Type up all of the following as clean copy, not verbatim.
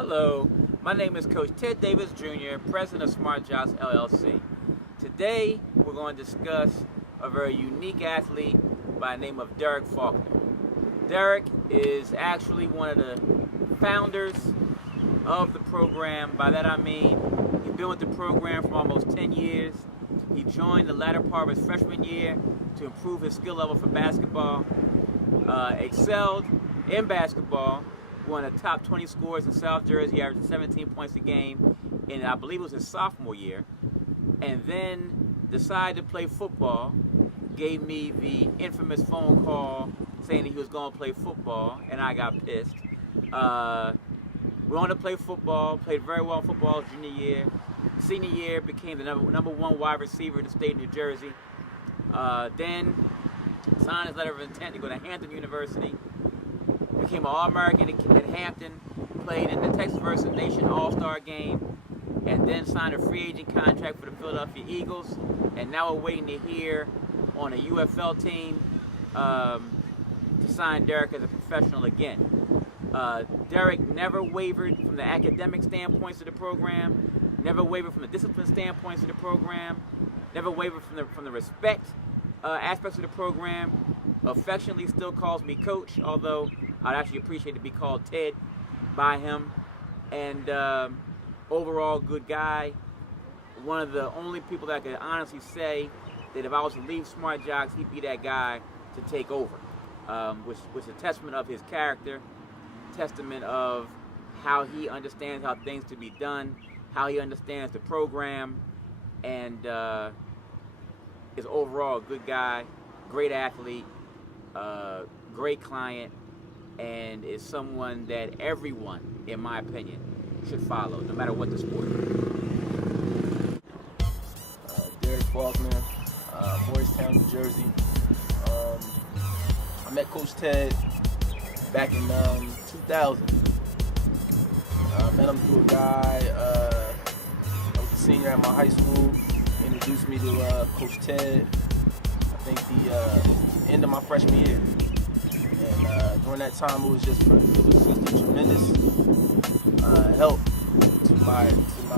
Hello, my name is Coach Ted Davis Jr., President of Smart Jocks LLC. Today, we're going to discuss a very unique athlete by the name of Derek Faulkner. Derek is actually one of the founders of the program. By that I mean, he's been with the program for almost 10 years. He joined the latter part of his freshman year to improve his skill level for basketball, excelled in basketball, won the top 20 scores in South Jersey, averaging 17 points a game, and I believe it was his sophomore year, and then decided to play football, gave me the infamous phone call saying that he was going to play football, and I got pissed. Went on to play football, played very well in football junior year. Senior year, became the number one wide receiver in the state of New Jersey. Then signed his letter of intent to go to Hampton University. Became an All-American at Hampton, played in the Texas vs. Nation All-Star game, and then signed a free agent contract for the Philadelphia Eagles. And now we're waiting to hear on a UFL team to sign Derek as a professional again. Derek never wavered from the academic standpoints of the program, never wavered from the discipline standpoints of the program, never wavered from the respect aspects of the program. Affectionately still calls me Coach, although I'd actually appreciate to be called Ted by him. And overall good guy. One of the only people that I could honestly say that if I was to leave Smart Jocks, he'd be that guy to take over, which is a testament of his character, testament of how he understands how things to be done, how he understands the program, and is overall a good guy, great athlete, great client, and is someone that everyone, in my opinion, should follow, no matter what the sport is. Derek Faulkner, Morristown, New Jersey. I met Coach Ted back in 2000. I met him through a guy, I was a senior at my high school, introduced me to Coach Ted, I think the end of my freshman year. And during that time, it was just a tremendous help to my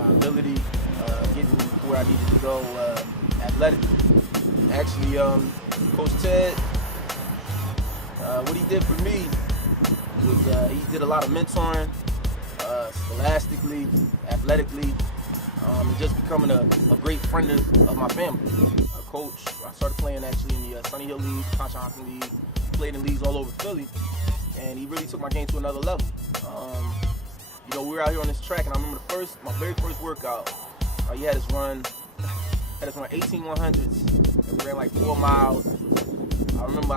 ability, getting where I needed to go athletically. Actually, Coach Ted, what he did for me was he did a lot of mentoring, scholastically, athletically, and just becoming a great friend of my family. Coach, I started playing actually in the Sunny Hill League, Conshohocken League, played in leagues all over Philly, and he really took my game to another level. You know, we were out here on this track, and I remember my very first workout, he had us run 18 100s, and we ran like 4 miles. I remember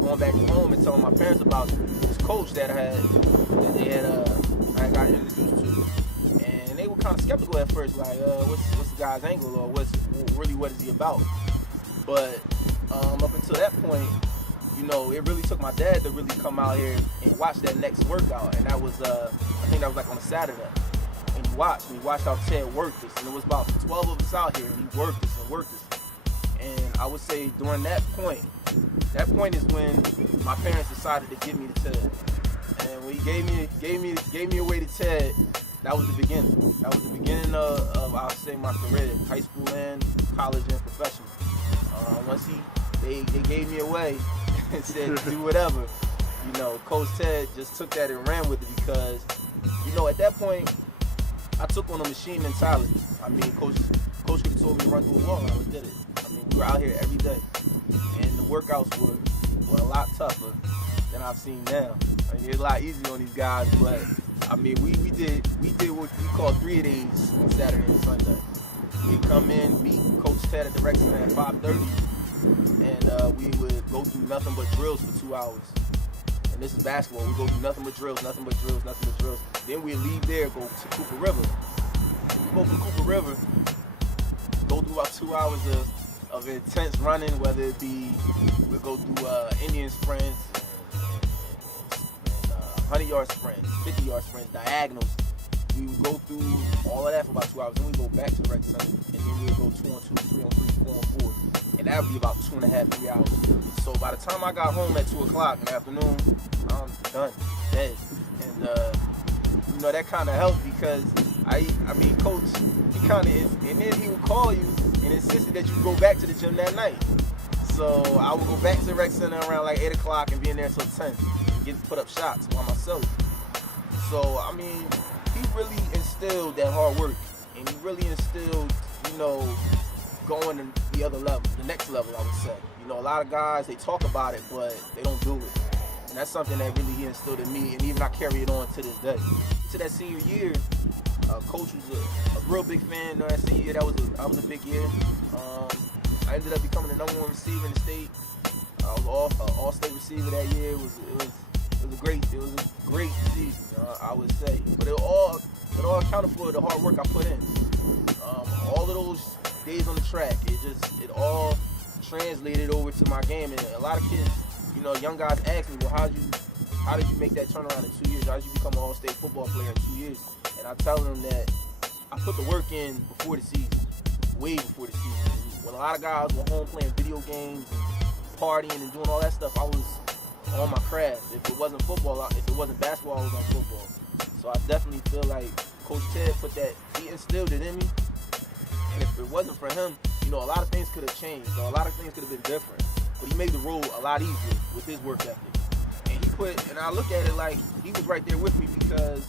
going back home and telling my parents about this coach that I got introduced to, and they were kind of skeptical at first, like, what's the guy's angle, or what is he about? But up until that point, you know, it really took my dad to really come out here and watch that next workout, and that was I think that was like on a Saturday, and he watched how Ted worked this, and it was about 12 of us out here, and he worked this. And I would say during that point is when my parents decided to give me to Ted. And when he gave me away to Ted, that was the beginning. That was the beginning of I'll say my career, high school and college and professional. Once they gave me away and said do whatever, you know, Coach Ted just took that and ran with it, because, you know, at that point I took on a machine mentality. I mean, Coach could have told me to run through a wall, and I would have did it. I mean, we were out here every day, and the workouts were a lot tougher than I've seen now. I mean, it's a lot easier on these guys, but I mean, we did what we call 3-a-days on Saturday and Sunday. We'd come in, meet Coach Ted at the rec center at 5:30, and we would go through nothing but drills for 2 hours. And this is basketball. We go through nothing but drills. Then we leave there, go to Cooper River. We go from Cooper River, go through about 2 hours of intense running, whether it be, we go through Indian sprints, and 100-yard sprints, 50-yard sprints, diagonals. We would go through all of that for about 2 hours. Then we go back to the rec center, and then we would go 2 on 2, 3 on 3, 4 on 4. And that would be about 2.5, 3 hours. So by the time I got home at 2 o'clock in the afternoon, I'm done, dead. And you know, that kind of helped because I mean, coach, he kind of is, and then he would call you and insisted that you go back to the gym that night. So I would go back to the rec center around like 8 o'clock and be in there until 10 and get put up shots by myself. So, I mean, he really instilled that hard work, and he really instilled, you know, going to the other level, the next level, I would say. You know, a lot of guys, they talk about it, but they don't do it. And that's something that really he instilled in me, and even I carry it on to this day. To that senior year, coach was a real big fan during that senior year. That was a big year. I ended up becoming the #1 receiver in the state. I was all-state receiver that year. It was a great season, I would say. But it all accounted for the hard work I put in. All of those days on the track, it all translated over to my game. And a lot of kids, you know, young guys ask me, well, how did you make that turnaround in 2 years? How did you become an all-state football player in 2 years? And I tell them that I put the work in before the season, way before the season. When a lot of guys were home playing video games and partying and doing all that stuff, I was on my craft. If it wasn't football, if it wasn't basketball, I was on football. So I definitely feel like Coach Ted he instilled it in me. And if it wasn't for him, you know, a lot of things could have changed. A lot of things could have been different. But he made the road a lot easier with his work ethic. And I look at it like he was right there with me because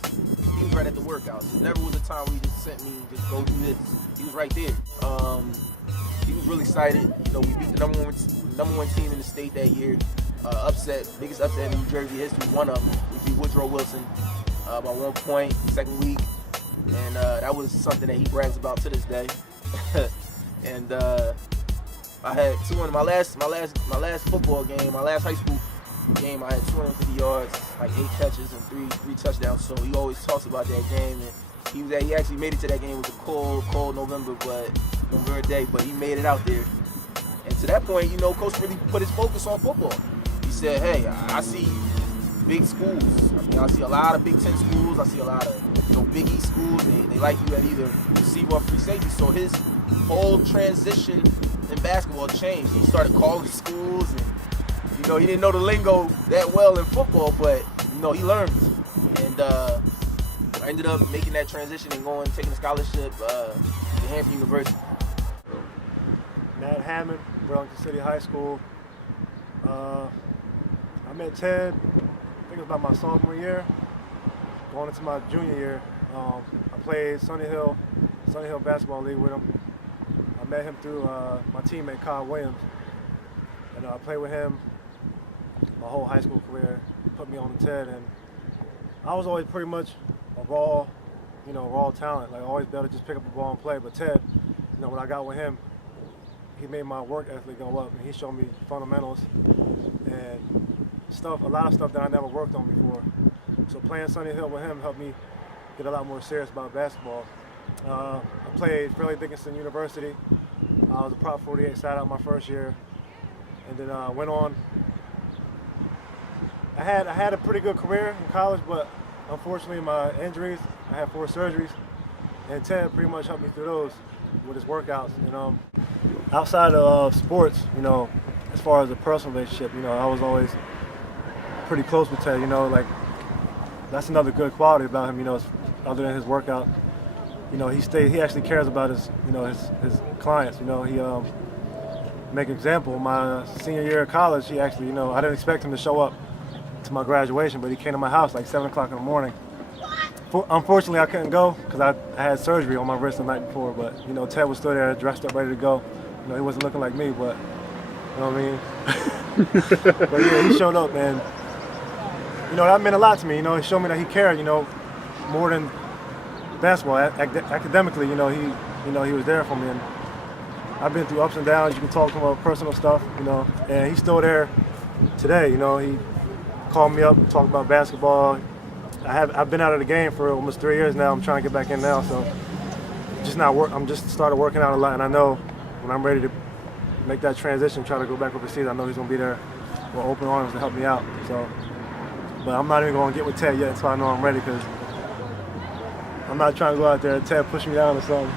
he was right at the workouts. There never was a time where he just sent me, just go do this. He was right there. He was really excited. You know, we beat the number one team in the state that year. Biggest upset in New Jersey history, one of them. We beat Woodrow Wilson by 1 point, second week. And that was something that he brags about to this day. And I had my last football game, my last high school game, I had 250 yards, like 8 catches and three touchdowns. So he always talks about that game, and he actually made it to that game. It was a cold November day, but he made it out there. And to that point, you know, Coach really put his focus on football. He said, hey, I see big schools. I mean, I see a lot of Big Ten schools. I see a lot of, you know, Big East schools. They like you at either receiver or free safety. So his whole transition in basketball changed. He started calling schools, and you know, he didn't know the lingo that well in football, but you know, he learned. And I ended up making that transition and taking a scholarship to Hampton University. Matt Hammond, Burlington City High School. I met Ted, I think it was about my sophomore year, going into my junior year. I played Sunny Hill Basketball League with him. I met him through my teammate Kyle Williams, and I played with him my whole high school career. He put me on the Ted, and I was always pretty much a raw talent. Like, always be able to just pick up the ball and play. But Ted, you know, when I got with him, he made my work ethic go up, and he showed me fundamentals and a lot of stuff that I never worked on before. So playing Sunny Hill with him helped me get a lot more serious about basketball. I played Fairleigh Dickinson University. I was a Prop 48 side out my first year, and then went on. I had a pretty good career in college, but unfortunately my injuries, I had 4 surgeries, and Ted pretty much helped me through those with his workouts. And outside of sports, you know, as far as a personal relationship, you know, I was always pretty close with Ted. You know, like, that's another good quality about him. You know, other than his workout, you know, he actually cares about his clients. You know, he make an example. My senior year of college, he actually, you know, I didn't expect him to show up to my graduation, but he came to my house like 7 o'clock in the morning. Unfortunately, I couldn't go because I had surgery on my wrist the night before. But you know, Ted was still there, dressed up, ready to go. You know, he wasn't looking like me, but you know what I mean. But yeah, he showed up, and you know, that meant a lot to me. You know, he showed me that he cared. You know, more than basketball. Academically, you know, he was there for me. And I've been through ups and downs. You can talk to him about personal stuff, you know, and he's still there today. You know, he called me up, talked about basketball. I've been out of the game for almost 3 years now. I'm trying to get back in now, so I'm just started working out a lot, and I know when I'm ready to make that transition, try to go back overseas, I know he's gonna be there with open arms to help me out. So, but I'm not even gonna get with Ted yet until I know I'm ready, because I'm not trying to go out there and Ted push me down or something.